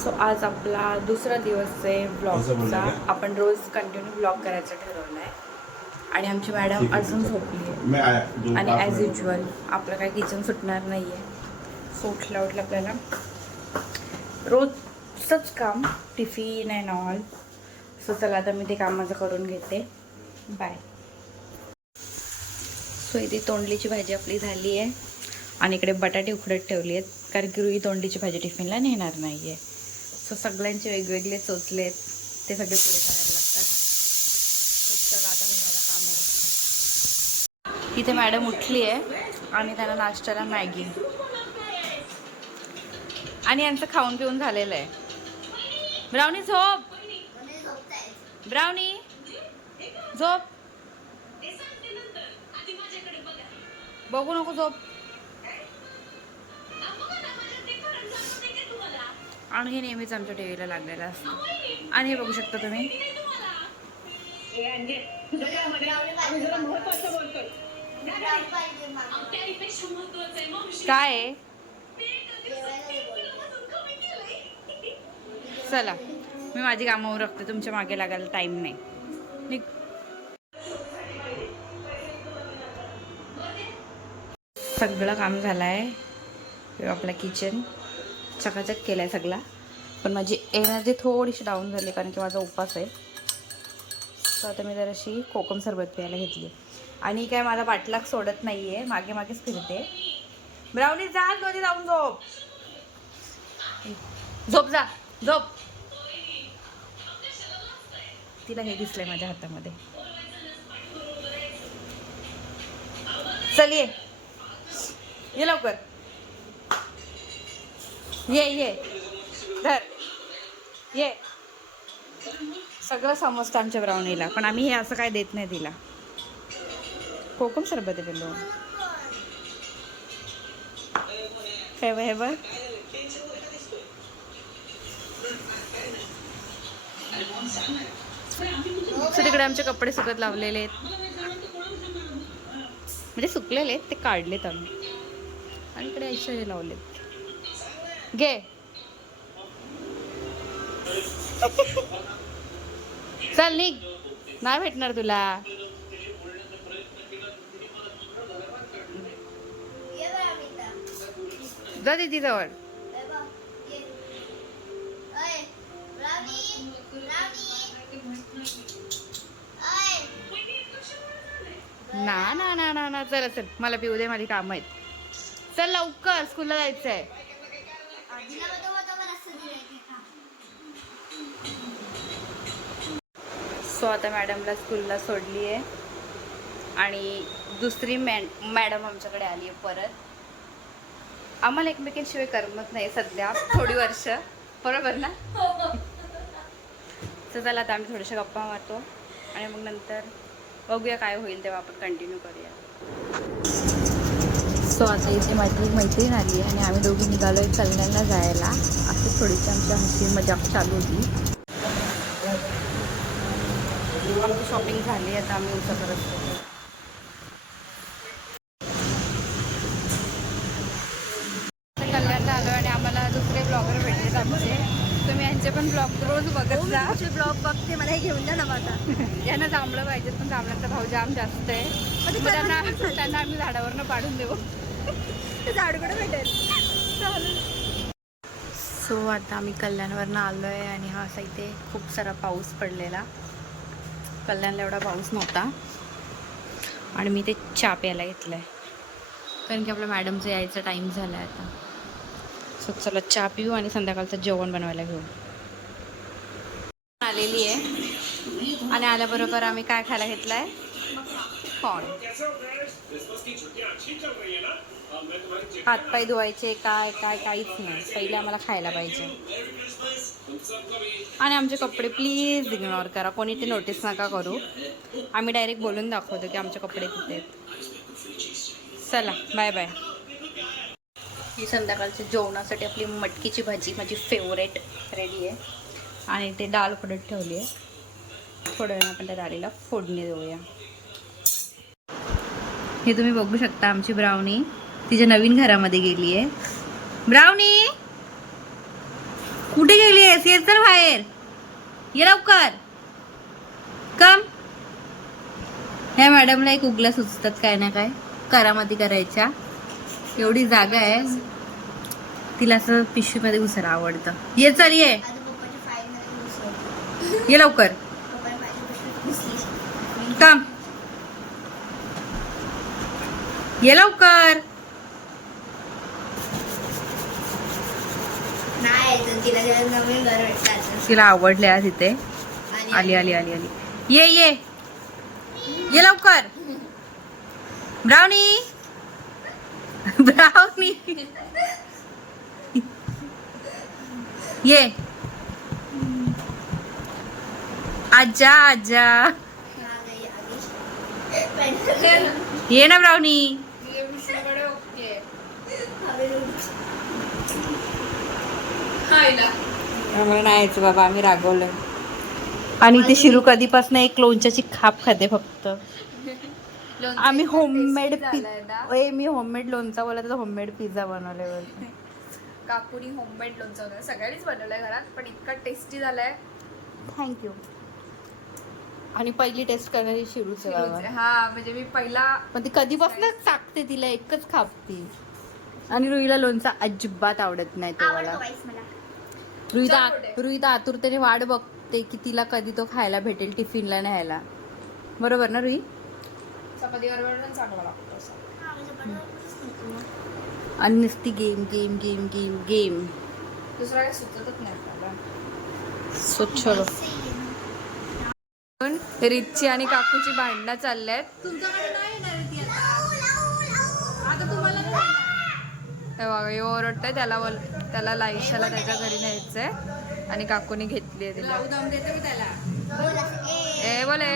So आज आपला दुसरा दिवस आहे ब्लॉगचा. आपण रोज कंटिन्यू ब्लॉग करायचं ठरवलं आहे. आणि आमची मॅडम अजून झोपली आहे आणि ॲज युजल आपलं काही किचन सुटणार नाही आहे. सो उठल्या आपल्याला रोजचंच काम, टिफिन अँड ऑल. सो चला आता मी ते काम माझं करून घेते. बाय. सो इथे तोंडलीची भाजी आपली झाली आहे आणि इकडे बटाटे उकडत ठेवली आहेत, कारण की रुई तोंडलीची भाजी टिफिनला नेणार नाही आहे. सो सगळ्यांचे वेगवेगळे चोचले आहेत, ते सगळे पुरे करायला लागतात. चला आता मी मला कामावर. इथे मॅडम उठली आहे आणि त्यांना नाश्त्याला मॅगी आणि यांचं खाऊन पिऊन झालेलं आहे. ब्राउनी झोप, ब्राउनी झोप, बघू नको झोप. आणि हे नेहमीच आमच्या टीव्हीला लागलेलं असतं. आणि हे बघू शकता तुम्ही, काय आहे? चला मी माझी कामावर रखते, तुमच्या मागे लागायला टाइम नाही. सगळं काम झालं आहे. आपला किचन चकाचक केलं आहे सगळा. पण माझी एनर्जी थोडीशी डाऊन झाली कारण की माझा उपवास आहे. तर आता मी जराशी कोकम सरबत प्यायला घेतली. आणि काय माझा पाठलाग सोडत नाही आहे, मागे मागेच फिरते. ब्राउनी जा कधी जाऊन झोप, झोप जा झोप. तिला हे दिसलंय माझ्या हातामध्ये. चल ये लवकर, ये धर ये. सगळं समजतं आमच्या ब्राउनीला, पण आम्ही हे असं काय देत नाही तिला. कोकम सरबत आहे पिल्लू. हे बघ तिकडे आमचे कपडे सुकत लावलेले आहेत, म्हणजे सुकलेले आहेत, ते काढलेत आम्ही. आणि इकडे ऐश्वर्य लावलेत. घे चल निघ, नाही भेटणार तुला. जा दीदी जवळ. ना ना ना ना ना चल चल, मला पिऊ दे, माझी कामं आहेत. चल लवकर, स्कूलला जायचं आहे. सो आता मॅडमला स्कूलला सोडली आहे आणि दुसरी मॅडम आमच्याकडे आली आहे परत. आम्हाला एकमेकांशिवाय करमत नाही सध्या थोडी वर्ष, बरोबर ना? तर चला आता आम्ही थोड्याशा गप्पा मारतो आणि मग नंतर बघूया काय होईल तेव्हा आपण कंटिन्यू करूया. सो आता इथे माझी मैत्रीण आली आणि आम्ही दोघी निघालो आहे कल्याणला जायला. असं थोडीशी आमच्या हसी मजाक चालू होती. आमची शॉपिंग झाली, आता आम्ही उतर करत होतो. कल्याणला आलो आणि आम्हाला दुसरे ब्लॉगर भेटलेत आमचे. तुम्ही यांचे पण ब्लॉग रोज बघत जा. ब्लॉग बघते, मला हे घेऊन द्या ना माझा. यांना जांभळं पाहिजेत, पण जांभळांचा भाव जाम जास्त आहे. त्यांना आम्ही झाडावरनं पाडून देऊ. झाडकडे भेटेल. सो आता आम्ही कल्याणवरनं आलो आहे आणि हा असा इथे खूप सारा पाऊस पडलेला. कल्याणला एवढा पाऊस नव्हता आणि मी ते चहा प्यायला घेतलं आहे कारण की आपल्या मॅडमचं यायचा टाईम झाला आहे आता. सो चला चहा पिऊ आणि संध्याकाळचं जेवण बनवायला घेऊ. आलेली आहे आणि आल्याबरोबर आम्ही काय खायला घेतलं आहे? कॉर्न. हातपाय धुवायचे काय काय काहीच नाही, पहिले आम्हाला खायला पाहिजे. आणि आमचे कपडे प्लीज इग्नोर करा, कोणी ते नोटीस नका करू. आम्ही डायरेक्ट बोलून दाखवतो की आमचे कपडे कुठे आहेत. चला बाय बाय. ही संध्याकाळच्या जेवणासाठी आपली मटकीची भाजी, माझी फेवरेट, रेडी आहे. आणि ते डाळ उकडत ठेवली आहे. थोड्या वेळानं आपण त्या डाळीला फोडणी देऊया. हे तुम्ही बघू शकता आमची ब्राउनी तिच्या नवीन घरामध्ये गेली आहे. ब्राउनी कुठे गेलीयस? ये चल बाहेर, ये लवकर कम. ह्या मॅडमला एक उगल्या सुचतात काय ना काय करामती करायच्या. एवढी जागा आहे, तिला असं पिशवीमध्ये घुसायला आवडतं. ये चल, ये लवकर कम, ये लवकर. तिला आवडले आज इथे. आली आली आली आली. ये ये ये लवकर. ब्राउनी ब्राउनी ये. आजा आजा, ये ना ब्राउनी. आम्हाला नाही यायचं बाबा, आम्ही रागवलं. आणि ते शिरू कधीपासून एक लोणच्याची खाप खाते फक्त. आम्ही होममेड मी होममेड लोणचा बोलत तर होममेड पिझ्झा बनवले. काकुनी होममेड लोणचं होतं, सगळ्यांनीच बनवलंय घरात, पण इतका टेस्टी झालाय. थँक्यू. आणि पहिली टेस्ट करणारी शिरूच आहे बाबा. हा म्हणजे मी पहिला, पण ती कधीपासून टाकते, तिला एकच खापती. आणि रुईला लोणचा अजिबात आवडत नाही तो मला. रुईता आतुरतेने वाट बघते की तिला कधी तो खायला भेटेल टिफिनला न्यायला. बरोबर ना रुई? चपाती बरोबर पण चांगला लागतो असं. आणि नुसती game game game game game, दुसरा काही सुचतच नाही आपल्याला. स्वच्छ. रितची आणि काकूची भांडणं चालल्यात. हे ओरडतंय त्याला, त्याला लाईशाला त्याच्या घरी न्यायचंय आणि काकूनी घेतली आहे तिला. ए बोले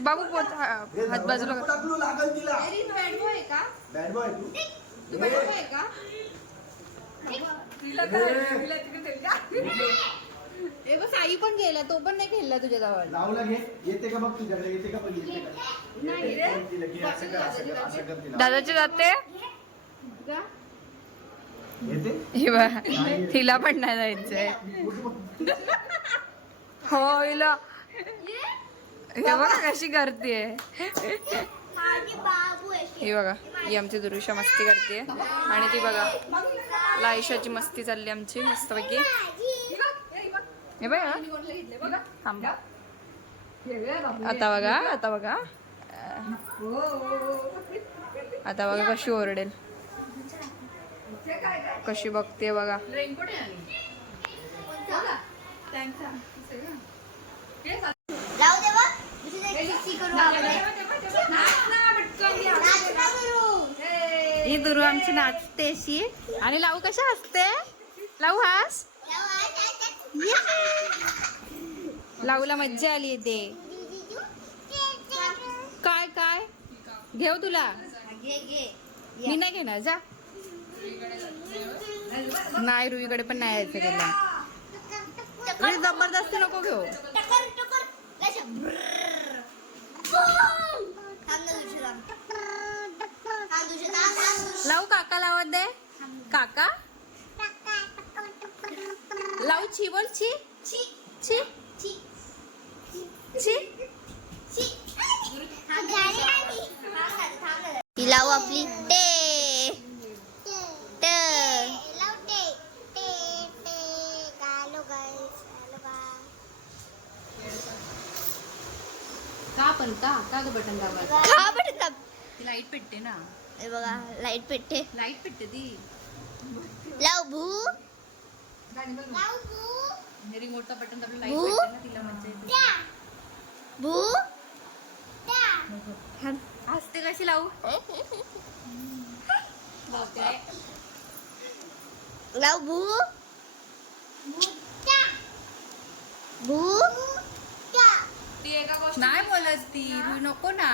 बाबू हात बाजूला साई पण गेला, तो पण नाही खेळला तुझ्या जवळ. दादाचे जाते तिला पण नाही जायचंय. हो हिला हे बघा कशी करते. ही बघा, ही आमची दुरुषा मस्ती करते. आणि ती बघा लाईशाची मस्ती चालली आमची मस्तपैकी. हे बघा थांबा. आता बघा, आता बघा, आता बघा कशी ओरडेल, कशी बघते बघा. ही दुरू आमची नाचते अशी. आणि लावू कशा हसते. लावू हास. लावूला मज्जा आली येते. काय काय घेऊ तुला? मी नाही घेणार, जा. नाही रुईकडे पण नाही यायचं त्याला. रुई जबरदस्ती नको घेऊ. लावू काका लावत दे. काका लावू. छी बोल. छी छी छी. लावू आपली टे का पण का बटन दाबा. का बटन दाब. ती लाईट पेटते ना. हे बघा लाईट पेटते. लाईट पेटते ती. लाव भू. रिमोटचा बटन दाबलं लाईट पेटते ना, तिला मज्जा येते. भू हसते कशी लावू. लाव भू भू. ती एका गोष्टी नाही बोलत ती. तू नको ना.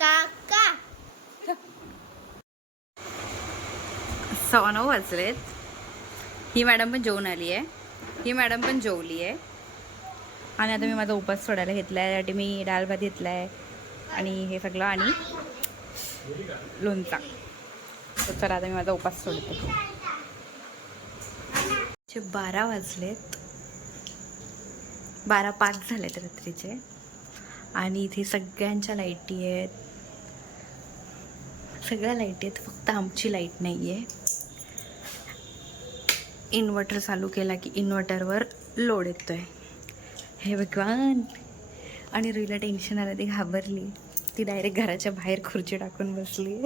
काका 9:15 वाजलेत. ही मॅडम पण जेवून आली आहे. ही मॅडम पण जेवली आहे. आणि आता मी माझा उपास सोडायला घेतला आहे. त्यासाठी मी डाळ भात घेतला आहे, आणि हे सगळं आणि लोणचा. तर चला आता मी माझा उपास सोडते. 12 वाजलेत, 12:05 झालेत रात्रीचे. आणि इथे सगळ्यांच्या लाईटी आहेत, सगळ्या लाईटी आहेत, फक्त आमची लाईट नाही आहे. इन्व्हर्टर चालू केला की इन्व्हर्टरवर लोड येतो आहे. हे भगवान. आणि रुईला टेन्शन आलं, ती घाबरली, ती डायरेक्ट घराच्या बाहेर खुर्ची टाकून बसली.